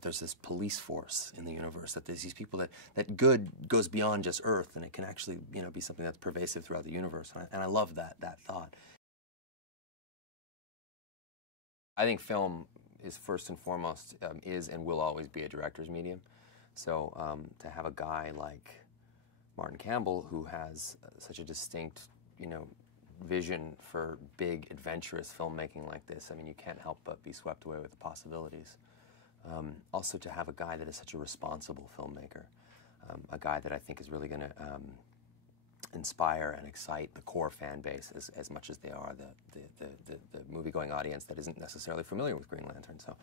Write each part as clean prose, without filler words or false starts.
There's this police force in the universe, that there's these people that good goes beyond just Earth, and it can actually, be something that's pervasive throughout the universe. And I love that thought. I think film is first and foremost is and will always be a director's medium. So to have a guy like Martin Campbell, who has such a distinct, vision for big, adventurous filmmaking like this, I mean, you can't help but be swept away with the possibilities. Also to have a guy that is such a responsible filmmaker, a guy that I think is really going to inspire and excite the core fan base as much as they are the movie-going audience that isn't necessarily familiar with Green Lantern. So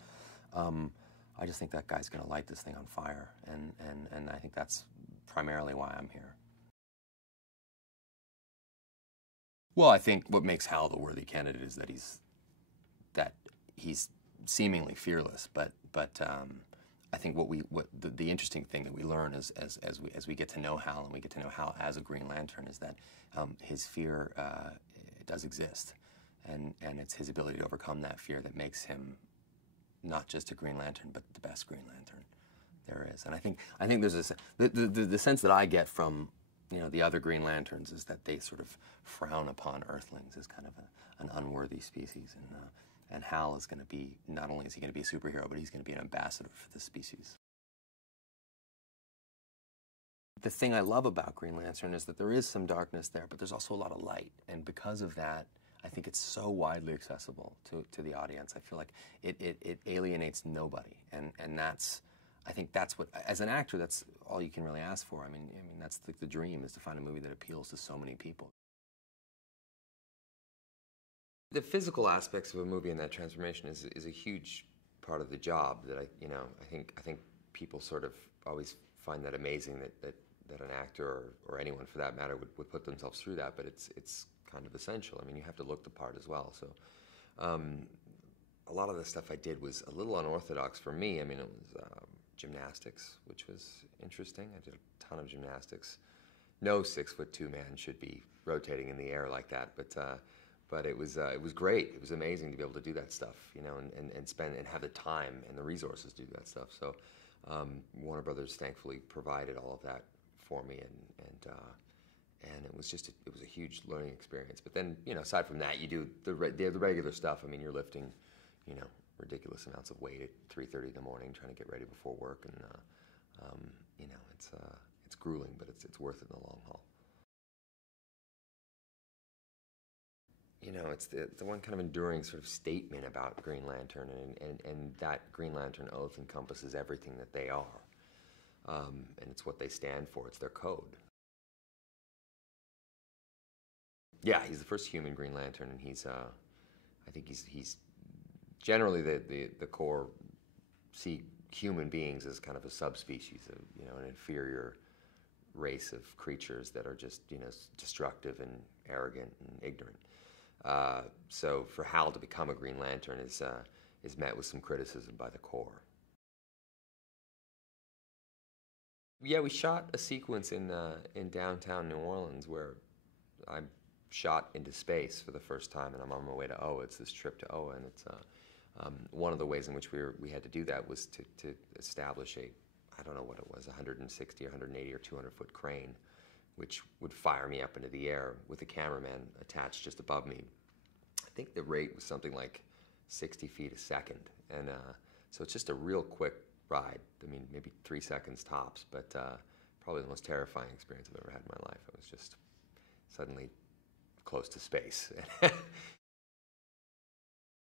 I just think that guy's going to light this thing on fire, and I think that's primarily why I'm here. Well, I think what makes Hal the worthy candidate is that he's seemingly fearless, but I think the interesting thing that we learn as we get to know Hal, and we get to know Hal as a Green Lantern, is that his fear does exist, and it's his ability to overcome that fear that makes him not just a Green Lantern, but the best Green Lantern there is. And I think there's the sense that I get from the other Green Lanterns is that they sort of frown upon Earthlings as kind of an unworthy species, and Hal is going to be, not only is he going to be a superhero, but he's going to be an ambassador for the species. The thing I love about Green Lantern is that there is some darkness there, but there's also a lot of light, and because of that, I think it's so widely accessible to the audience. I feel like it alienates nobody, and I think that's what, as an actor, that's all you can really ask for. I mean that's the dream, is to find a movie that appeals to so many people. The physical aspects of a movie and that transformation is a huge part of the job that I think people sort of always find that amazing that an actor or anyone for that matter would put themselves through that, but it's kind of essential. I mean, you have to look the part as well. So a lot of the stuff I did was a little unorthodox for me. I mean, it was gymnastics, which was interesting. I did a ton of gymnastics. No 6'2" man should be rotating in the air like that, but it was great. It was amazing to be able to do that stuff, and spend and have the time and the resources to do that stuff. So Warner Brothers thankfully provided all of that for me, and it was a huge learning experience. But then, aside from that, you do the regular stuff. I mean, you're lifting, ridiculous amounts of weight at 3:30 in the morning, trying to get ready before work, and it's grueling, but it's worth it in the long haul. It's the one kind of enduring sort of statement about Green Lantern, and that Green Lantern oath encompasses everything that they are, and it's what they stand for. It's their code. Yeah, he's the first human Green Lantern, and I think he's generally the core see human beings as kind of a subspecies, of an inferior race of creatures that are just destructive and arrogant and ignorant. So for Hal to become a Green Lantern is met with some criticism by the Corps. Yeah, we shot a sequence in downtown New Orleans where I shot into space for the first time, and I'm on my way to Oa. It's this trip to Oa, and it's one of the ways in which we had to do that was to establish I don't know what it was, 160 or 180 or 200-foot crane, which would fire me up into the air with a cameraman attached just above me. I think the rate was something like 60 feet a second, and so it's just a real quick ride. I mean, maybe 3 seconds tops, but probably the most terrifying experience I've ever had in my life. I was just suddenly close to space.